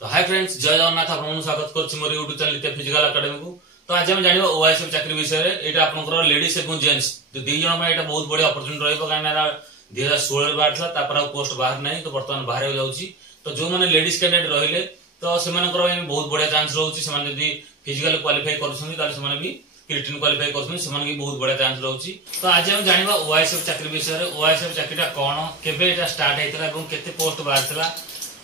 तो hi friends, जय जगन्नाथ। आपको स्वागत करछि मोर यूट्यूब चैनल नित्य फिजिकल एकेडमी को। तो आज हम जानिबा ओआईएसएफ चाकरी विषय रे। एटा आपनकर लेडीज एवं जेंट्स तो दी जण में एटा बहुत बड़ी अपॉर्चुनिटी रहइबो, काना 2016 रे बाहर था, तापर पोस्ट बाहर नहीं, तो वर्तमान बाहर हो जाउची। तो जो माने लेडीज कैंडिडेट रहिले तो सेमानकर बहुत बढ़िया चांस रहउची। सेमान जदी फिजिकल क्वालिफाई करछन्ती ताले सेमान भी रिटन क्वालिफाई करछन्ती, सेमान की बहुत बढ़िया चांस रहउची। तो आज हम जानिबा ओआईएसएफ चाकरी विषय रे। ओआईएसएफ चाकरीटा कोन, केबे एटा स्टार्ट हेतला एवं केते पोस्ट बाहर थिला।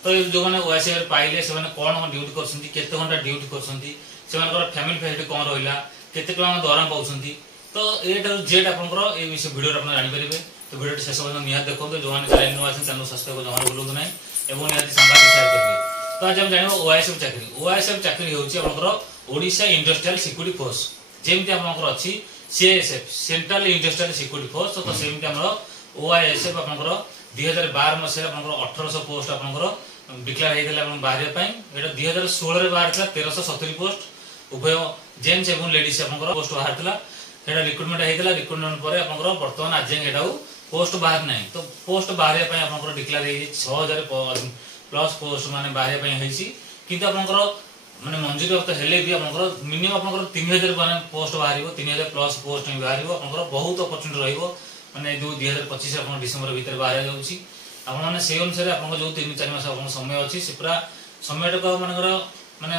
तो जो मैंने ओआईएसएफ पाइले से कौन ड्यूटी करछन्ती, केते घंटा ड्यूटी करछन्ती, सेमानकर फैमिली फैसिलिटी कोन रहिला, केते टका दरमा पाउछन्ती। तो एटा जेड आपनकर ए विषय वीडियो आपन जानि परिबे। तो वीडियो शेष पर्यंत निहात देखो। जो माने चैनल नु आछन चैनल सब्सक्राइब जमा भूलु नै एवं निहाती संवाद शेयर करिवे। तो आज हम जानिबो ओआईएसएफ चाकरी। ओआईएसएफ चाकरी होउची आपनकर ओडिशा इंडस्ट्रियल सिक्योरिटी फोर्स, जेमति आपनकर अछि CSF central industrial security force. तो सेमति हमर ओआईएसएफ आपनकर 2012 मसिया आपनकर 1800 पोस्ट आपनकर डिक्लेयर हेतला अपन बाहर पई। एटा 2016 रे बाहर था 1370 पोस्ट उभय जेंट्स एवं लेडीज आपनकर पोस्ट बाहर थला। एटा रिक्रूटमेंट हेतला। रिक्रूटमेंट परे आपनकर वर्तमान आज एटा पोस्ट बाहर नहीं। तो पोस्ट बाहर पई आपनकर डिक्लेयर हे 6000 प्लस पोस्ट माने बाहर पई हेछि, किंतु आपनकर माने मंजूरी वक्त हेले भी आपनकर मिनिमम आपनकर 3000 माने पोस्ट बाहरिबो, 3000 प्लस पोस्ट नहीं बाहरिबो। आपनकर बहुत अपॉर्चुनिटी रहइबो, माने 2025 आपन डिसेंबर भीतर बाहर जाउछि। आपण माने से अनुसार आपन जो 3-4 मास आपन समय अछि, से पूरा समय को मानकर माने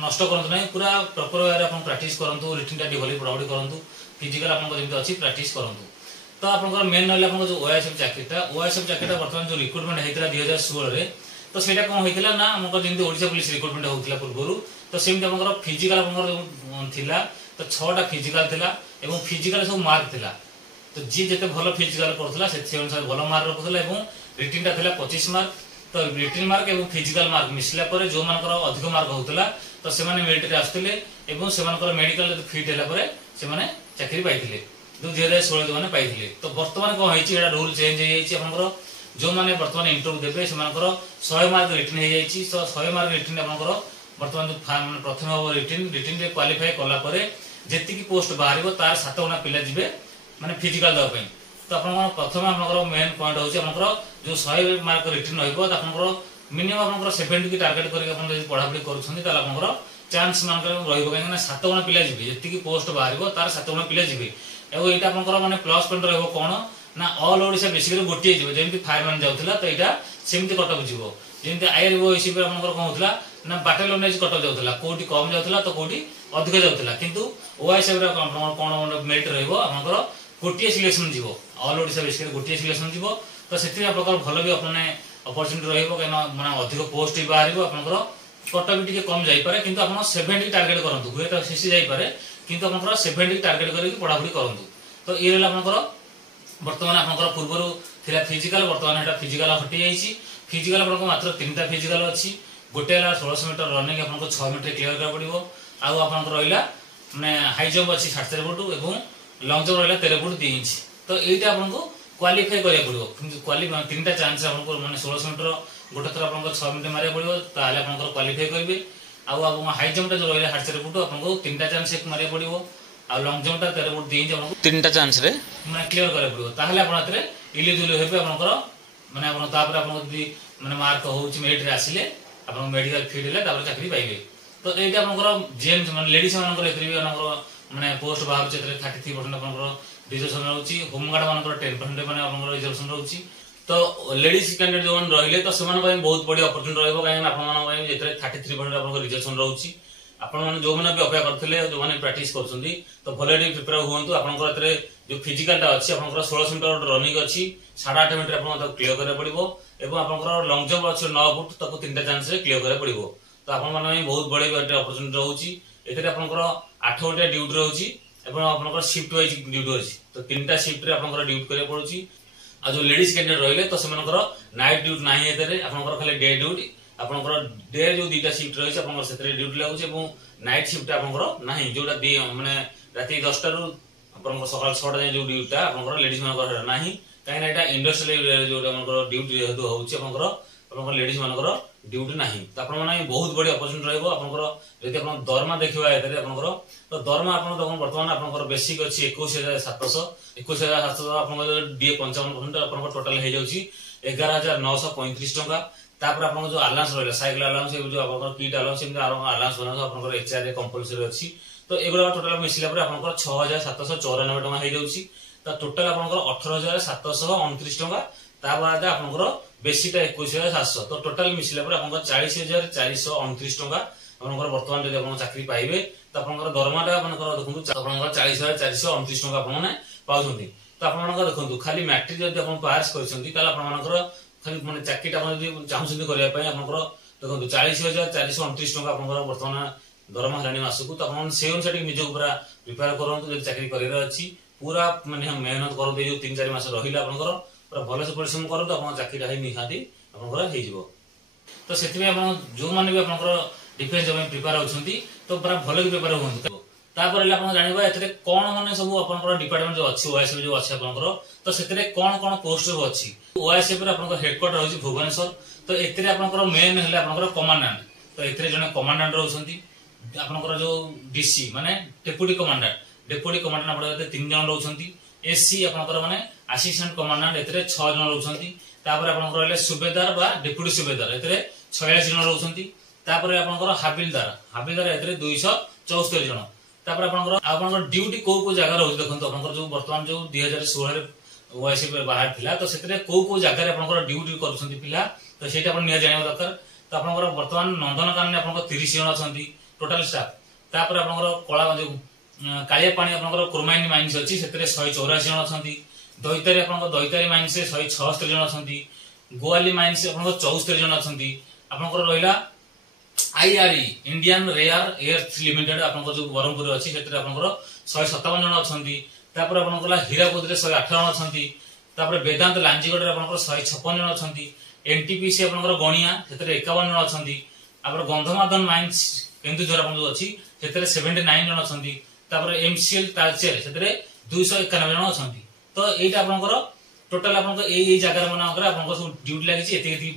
नष्ट करंतु नै, पूरा प्रॉपर वे आपन प्रैक्टिस करंतु, रिटन टा डेवलप पढावडी करंतु, फिजिकल आपन जेमति अछि प्रैक्टिस करंतु। तो आपन मेन रहले आपन जो ओआईएसएफ चाकरीटा वर्तमान जो रिक्रूटमेंट हेतिला 2016 रे। तो सेटा कोन हेतिला ना हमकर जेमति ओडिशा पुलिस रिक्रूटमेंट होतिला पूर्वरु। तो सेमति आपन फिजिकल आपन थिला, तो 6टा फिजिकल थिला एवं फिजिकल सब मार्क थिला। तो जी जते भलो फिजिकल करथला से अनुसार भलो मार्क रखथला एवं रिटन टा थिला 25 मार्क। तो रिटन मार्क एवं फिजिकल मार्क मिसला परे जो मानकर अधिक मार्क होतला, तो से माने मेरिट रे आस्थिले एवं से मानकर मेडिकल जते फिट हैला परे से माने चाकरी पाइथिले। 2016 जो माने पाइथिले। तो वर्तमान को होइछि एटा रूल चेंज हे जाइछि। आपनकर जो माने वर्तमान इंटरव्यू देबे से मानकर 100 मार्क रिटन हे जाइछि। तो 100 मार्क रिटन आपनकर वर्तमान जो प्रथम हो रिटन रे क्वालिफाई कला परे जेति की पोस्ट बाहरिबो तार 7 गुना पिला जिवे माने फिजिकल दवा पई। तो आपन प्रथम आपनकर मेन पॉइंट होछि आपनकर जो 100 मार्क रिटन रहइबो, त आपनकर मिनिमम आपनकर 70 की टारगेट करके आपन जदि पढापडी करूछन्ती ताला आपनकर चांस मानकर रहइबो, काहे ना 7 गुना पिला जिवे, जेति की पोस्ट बाहरिबो तार 7 गुना पिला जिवे। एवं एटा आपनकर माने प्लस पॉइंट रहइबो कोन ना ऑल ओडिशा बेसिकली गोटिए जिवे, जेमति फायरमैन जाउथला। तो एटा सेमति कटक जिवो, जेमति आईआरबी एसीपी आपनकर कोन होतला ना बाटालियन वाइज कटक जाउथला, कोठी कम जाउथला तो कोठी अधिक जाउथला। किंतु ओआईएसएफ रे आपनकर कोन मेरिट रहइबो, आपनकर गोटिए सिलेक्शन जीवो, ऑल ओडिशा बेसिकली गोटिए सिलेक्शन जीवो। तो सेति प्रकार भलो भी अपने अपॉर्चुनिटी रहइबो, काना माने अधिक पोस्ट ही बाहरिबो, आपनकर कट भी टिके कम जाई पारे, किंतु आपन 70 टारगेट करंतु, हुए तो 60 जाई पारे, किंतु आपनकर 70 टारगेट करके पढापडी करंतु। तो ए रहला आपनकर वर्तमान आपनकर पूर्वरु थिला फिजिकल, वर्तमान एटा फिजिकल हटि जाईछि। फिजिकल आपनकर मात्र 3टा फिजिकल अछि। गोटे हला 1600 मीटर रनिंग आपनकर 6 मिनिट क्लियर करा पड़िबो। आ आपनकर रहिला माने हाई जंप अछि 4.5 फुट एवं लॉन्ग जंप रहिला 13 फुट 2 इंच। तो एटा आपनको क्वालिफाई करिया पड़िबो, क्वालिफाई 3टा चांस आपनको माने 1600 मीटर गोटे थरा आपनको 6 मिनिट मारिया पड़िबो, ताले आपनको क्वालिफाई करबे। आ आपन हाई जंप जो रहिला 4.5 फुट आपनको 3टा चांस एक मारिया पड़िबो। आ लॉन्ग जंप 13 फुट 2 इंच आपनको 3टा चांस रे माने क्लियर करिया पड़िबो, ताले आपन अतरे इलिजिबल हेबे। आपनकर माने आपन तापर आपन जदी माने मार्क होउची मेरिट रे आसीले आपन मेडिकल फील्ड ले तापर चाकरी पाइबे। तो एटा आपनकर जेंट्स माने लेडीज मानकर एतरी भी आपनकर माने पोस्ट बाहर चेतरे 33% आपनकर रिजर्वेशन रहउची। होमगार्ड मानकर 10% माने आपनकर रिजर्वेशन रहउची। तो लेडीज कैंडिडेट जो रहिले तो सेमान पय बहुत बड़ी अपॉर्चुनिटी रहइबो, काहे ना आपन मान पय जेतरे 33% आपनकर रिजर्वेशन रहउची। आपन माने जो माने भी अपेक्षा करथिले, जो माने प्रैक्टिस करछन्ती, तो भलेडी प्रिपेयर हुअन्तु। आपनकर एतरे जो फिजिकल टा अछि आपनकर 1600 मीटर रनिंग अछि, 8.5 मिनिट आपन त क्लियर करे पड़िबो। एवं आपनकर लॉन्ग जंप अछि 9 फुट, ताको 3टा चांस रे क्लियर करे पड़िबो। तो आपन माने बहुत बड़ी अपॉर्चुनिटी रहउची। एतरे आपनकर 8 घंटा ड्यूटी रहउची एवं आपनकर शिफ्ट वाइज ड्यूटी अछि। तो 3टा शिफ्ट रे आपनकर ड्यूटी करे पड़ुची। आ जो लेडीज कैंडिडेट रहिले तो सेमानकर नाइट ड्यूटी नाही एतरे, आपनकर खाली डे ड्यूटी। आपनकर डे जो 2टा शिफ्ट रहइछ आपनकर सेतरे ड्यूटी लागुची एवं नाइट शिफ्ट आपनकर नाही, जोटा माने राती 10टा रु आपनकर सकाळ 6टा जाय जो ड्यूटी आपनकर लेडीज मानकर नाही, काहे ना एटा इंडस्ट्रियल एरिया जो आपनकर ड्यूटी हेतु होउची आपनकर लेडीज मानकर ड्यूटी नाही। तो आपन माने बहुत बड़ी अपॉर्चुनिटी रहइबो। आपनकर जति आपन दरमा देखिबा एतरे आपनकर तो दरमा आपन देखन वर्तमान आपनकर बेसिक अछि 21700 21700 आपनकर डीए 55% आपनकर टोटल हे जाउची 11935 टका। तापर आपन जो अलाउंस रहला साइकिल अलाउंस जो आपन किट अलाउंस इनका अलाउंस बना आपन एचआर रे कंपलसरी अछि तो एगुला टोटल मिसिला पर आपन 6794 टका हे जाउची तो टोटल आपन 18729 टका ता बाद आपन बेसिटा 21700 तो टोटल मिसिला पर आपन 40429 टका आपन वर्तमान जदि आपन चाकरी पाइबे तो आपन दरमाटा आपन देखु आपन 40429 टका आपन माने पाउछंती तो आपन देखु खाली मैट्रिक जदि आपन पास करछंती ताला आपन खाली माने चाकरीटा आपन जदि चाहुछंती करिया पय आपन देखु 40429 टका आपन वर्तमान दरमा हलानी मासकू तो आपन से अनुसार निजो पूरा प्रिपेयर करंतु जदि चाकरी करियर अछि पूरा माने मेहनत करंतु जो 3-4 मास रहिला आपन पूरा भले से परिश्रम करंतु आपन चाकरी हाई निहाती आपन हे जिवो तो सेति में आपन जो माने भी आपन डिफेंस में प्रिपेयर होछंती तो पूरा भले के प्रिपेयर होंतु तापर आपन जानिबा एतरे कोन माने सब आपन डिपार्टमेंट जो अछि ओएसएफ जो अछि आपन तो सेतरे कोन कोन पोस्ट सब अछि ओएसएफ रे आपन हेडक्वार्टर होछि भुवनेश्वर तो एतरे आपन मेन हेले आपन कमांडेंट तो एतरे जने कमांडेंट रहउछंती आपन जो डीसी माने डेप्यूटी कमांडेंट आपन 3 जन रहउछंती एससी आपन माने असिस्टेंट कमांडेंट एतरे 6 जन रहउछंती तापर आपन रहले सुबेदार बा डेप्यूटी सुबेदार एतरे 46 जन रहउछंती तापर आपन हाबिलदार एतरे 274 जन तापर आपन ड्यूटी को जगह रहउ देखंतु आपन जो वर्तमान जो 2016 रे ओएसएफ बाहर थिला तो सेतरे को जगह रे आपन ड्यूटी करछंती पिला तो सेटा आपन निया जानिबा दरकार तो आपन वर्तमान नंदनकानन आपन 30 जन अछंती टोटल स्टाफ तापर आपन कला जो कालिया पानी आपन कुरमाइनी माइंस अछि सेतरे 184 जन अछंती दैतारी आपन दैतारी माइंस से 176 जन अछंती गोवाली माइंस आपन 74 जन अछंती आपन रहिला IRE Indian Rare Earth Limited आपन जो बरमपुर अछि सेतरे आपन 157 जन अछंती तापर आपन हीराकुद रे 108 जन अछंती तापर वेदांत लांजीगड रे आपन 156 जन अछंती एनटीपीसी आपन गणिया सेतरे 51 जन अछंती आपन गंधमादन माइंस केन्दुझर आपन जो अछि सेतरे 79 जन अछंती तापर एमसीएल तालचेर सेतरे 291 जन अछंती तो एटा आपन टोटल आपन ए जगह माना आपन सब ड्यूटी लागि छि एते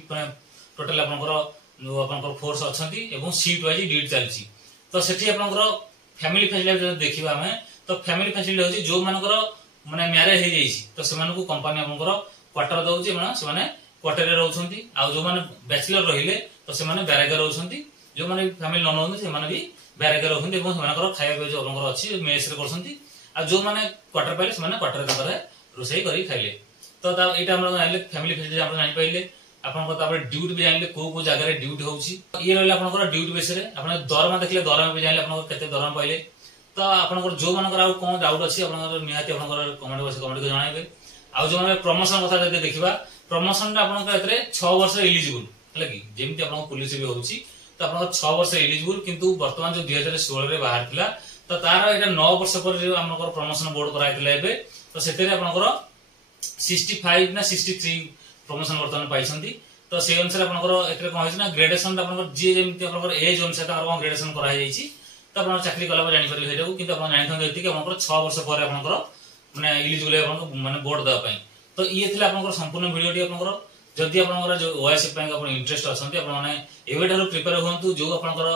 टोटल आपन फोर्स अछंती एवं सीट वाइज ड्यूटी चलछि तो सेठी आपन फैमिली फैसिलिटी देखिबा हमें तो फैमिली फैसिलिटी होछि जो मानकर माने मैरिज हे जाइछि तो सेमान को कंपनी आपन क्वार्टर दउछि माने से माने क्वार्टर रे रहउछंती आ जो माने बैचलर रहिले तो से माने बैरागे रहउछंती जो माने फैमिली नन होंदी से माने भी बैरागे रहउछंती एवं सेमानकर खाଇବା जो आपन अछि मेस रे करछंती आ जो माने क्वार्टर पाइले से माने क्वार्टर तकरे रोसई करी खाइले तो एटा हम जानिले फैमिली फैसिलिटी आपन जानि पाइले आपन को तापर ड्यूटी भी जानिले को जगह रे ड्यूटी होउछि ये रहले आपन ड्यूटी बेस रे आपन दरमा देखले दरमा भी जानिले आपन केते दरमा पाइले तो आपन जो मानकर आ कोन डाउट अछि आपन निहाती आपन कमेंट बॉक्स कमेंट के जणाइबे आ जो माने प्रमोशन कथा जदि देखिबा प्रमोशन आपन एतरे 6 वर्ष एलिजिबल हला कि जेमिति आपन पुलिस भी होउछि तो आपन 6 वर्ष एलिजिबल किंतु वर्तमान जो 2016 रे बाहर थिला तो तार एटा 9 वर्ष पर जो हमकर प्रमोशन बोर्ड कराइथिला एबे तो सेतेरे आपनकर 65 ना 63 प्रमोशन वर्तमान पाइछंती तो से अनुसार आपनकर एतरे कोन होइछ ना ग्रेडेशन आपनकर जे जेमिति आपनकर एज अनुसार तार ग्रेडेशन करा जाइछि तो आपन चाकरी कला जानि परिबे हेटाको किंतु आपन जानि थंदे कि आपनकर 6 वर्ष पर आपनकर माने एलिजिबल आपन माने बोर्ड दा पई तो ये थिला आपनकर संपूर्ण वीडियोटी आपनकर जदि आपनकर जो ओएसएफ पई आपन इंटरेस्ट अछंती आपन माने एवेठारो प्रिपेयर होंतु जो आपनकर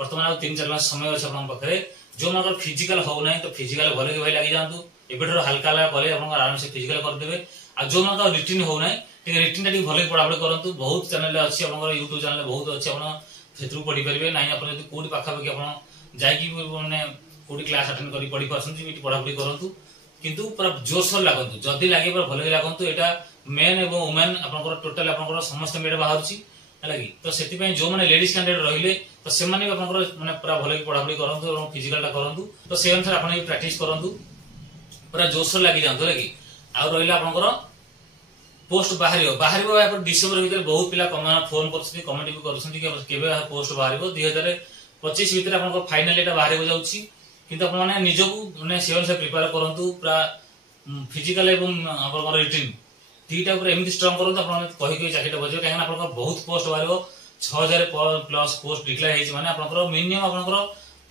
वर्तमान 3-4 मास समय अछि आपन पखरे जो मानकर फिजिकल हो नै तो फिजिकल भले के भाई लागि जानतु एवेठारो हल्का हल्का भले आपन आराम से फिजिकल कर देबे आ जो मानकर रिटन हो नै टिक रिटन टी भले पढापढी करंतु बहुत चैनल अछि आपनकर YouTube चैनल बहुत अछि आपन फेथरु पढि परिबे नै आपन जदि कोडी पाखा बकी आपन जाई कि माने कोडी क्लास अटेंड करी पढि परछंती बिटी पढापढी करंतु किंतु पूरा जोरसोर लागंतु जदि लागि पर भले लागंतु एटा मेन एवं वुमेन आपनकर टोटल आपनकर समस्त मेड बाहरची हला कि तो सेति पय जो माने लेडीज कैंडिडेट रहिले तो से माने आपनकर माने पूरा भले पढापढी करंतु एवं फिजिकलटा करंतु तो से अनुसार आपन प्रैक्टिस करंतु पूरा जोरसोर लागि जानतु लागि आ रहिला आपनकर पोस्ट बाहरिबो या डिसेंबर भीतर बहुत पिला फोन करछथि कमेंट भी करछथि कि केबे पोस्ट बाहरिबो 2025 भीतर आपन फाइनल एटा बाहरिबो जाउछि किंतु आपन माने निजको माने सेवन से प्रिपेयर करंतु पूरा फिजिकल एवं आपन रिटन तीटा पूरा एमिति स्ट्रांग करंतु आपन कहि कहि चाकरीटा बजो काहे ना आपन बहुत पोस्ट बाहरिबो 6000 प्लस पोस्ट डिक्लेयर हेछि माने आपन मिनिमम आपन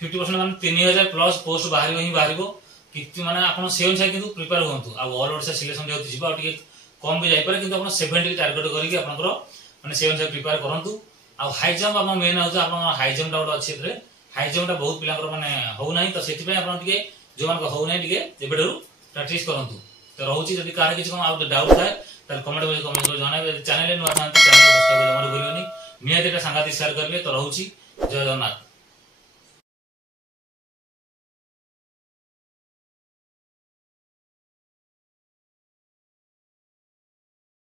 50% माने 3000 प्लस पोस्ट बाहरिबो ही बाहरिबो किंतु माने आपन सेवन से किंतु प्रिपेयर होंतु आ ऑल ओवर से सिलेक्शन जेउ जिबा टिके कम भी जाई पारे किंतु आपन 70 टारगेट करिकि आपन माने सेवन से प्रिपेयर करंतु आ हाई जंप आपन मेन होता आपन हाई जंप डाउट अछि रे हाई जंप टा बहुत पिलाकर माने हो नाही तो सेति पे आपन टिके जो मान को हो नाही टिके एबेडरू प्रैक्टिस करंतु तो रहउची जदी कार किछ कम आउट डाउट थाए ताले कमेंट बॉक्स कमेंट कर जणाबे चैनल नुआ थांती चैनल सब्सक्राइब जमार भूलियोनी नियत एटा सांगाती शेयर करबे तो रहउची जय जगन्नाथ।